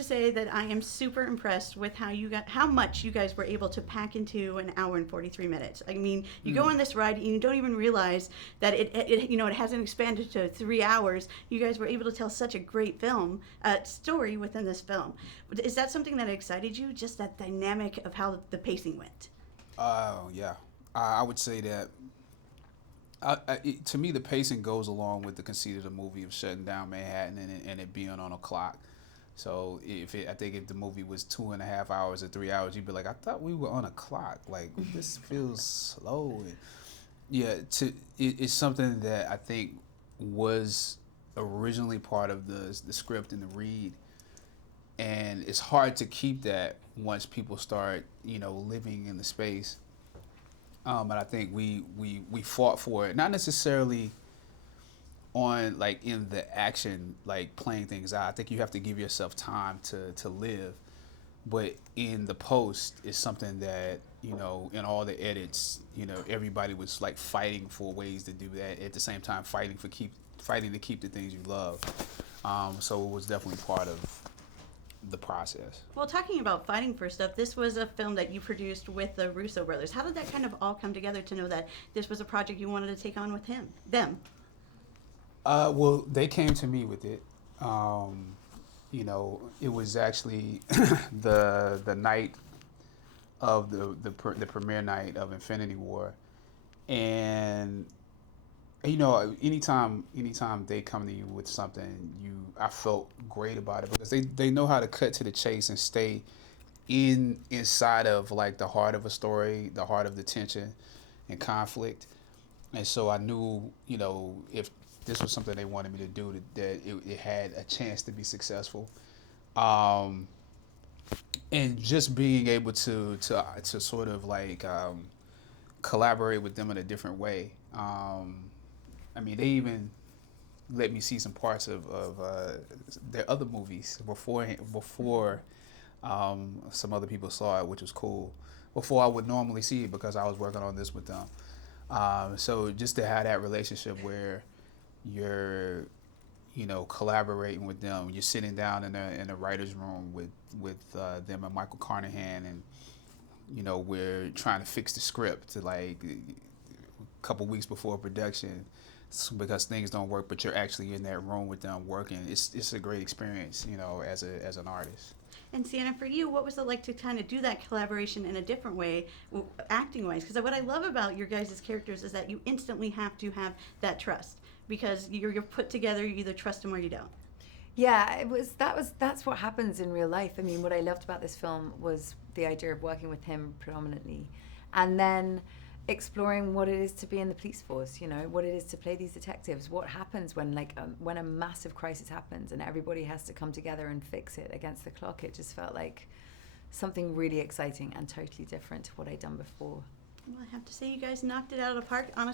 to say that I am super impressed with how much you guys were able to pack into an hour and 43 minutes. I mean, you go on this ride and you don't even realize that it hasn't expanded to 3 hours. You guys were able to tell such a great story within this film. Is that something that excited you? Just that dynamic of how the pacing went? Yeah. I would say that to me, the pacing goes along with the conceit of the movie of shutting down Manhattan and it being on a clock. So I think if the movie was 2.5 hours or 3 hours, you'd be like, I thought we were on a clock. Like this feels slow. And yeah, it's something that I think was originally part of the script and the read, and it's hard to keep that once people start living in the space. And I think we fought for it, not necessarily on like in the action, like playing things out. I think you have to give yourself time to live, but in the post is something that in all the edits, everybody was like fighting for ways to do that at the same time, fighting to keep the things you love. So it was definitely part of the process. Well, talking about fighting for stuff, this was a film that you produced with the Russo Brothers. How did that kind of all come together to know that this was a project you wanted to take on with them? Well, they came to me with it. It was actually the night of the premiere night of Infinity War, and anytime they come to you with something, I felt great about it because they know how to cut to the chase and stay inside of like the heart of a story, the heart of the tension and conflict. And so I knew, if this was something they wanted me to do, that it had a chance to be successful. And just being able to sort of like collaborate with them in a different way. I mean, they even let me see some parts of their other movies before some other people saw it, which was cool. Before I would normally see it because I was working on this with them. So just to have that relationship where you're, collaborating with them, you're sitting down in a writer's room with them and Michael Carnahan, and we're trying to fix the script to like a couple weeks before production because things don't work, but you're actually in that room with them working. It's a great experience, as an artist. And Sienna, for you, what was it like to kind of do that collaboration in a different way, acting-wise? Because what I love about your guys' characters is that you instantly have to have that trust because you're put together. You either trust them or you don't. Yeah, that's what happens in real life. I mean, what I loved about this film was the idea of working with him predominantly, and then exploring what it is to be in the police force, what it is to play these detectives, what happens when when a massive crisis happens and everybody has to come together and fix it against the clock. It just felt like something really exciting and totally different to what I'd done before. Well, I have to say you guys knocked it out of the park. Honestly,